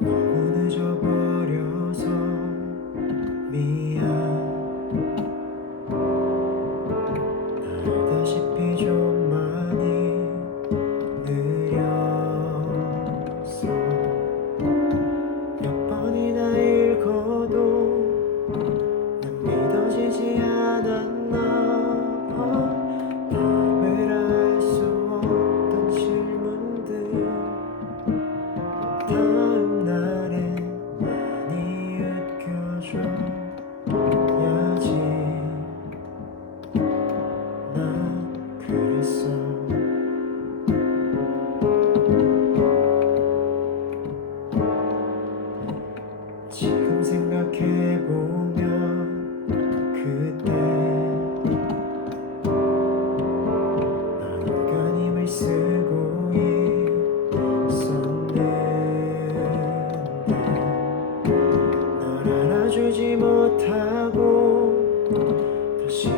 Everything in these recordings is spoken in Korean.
thank you Thank you. 주지 못하고 다시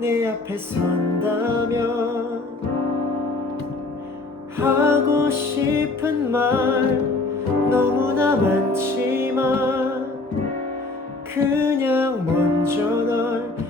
내 앞에 선다면 하고 싶은 말 너무나 많지만 그냥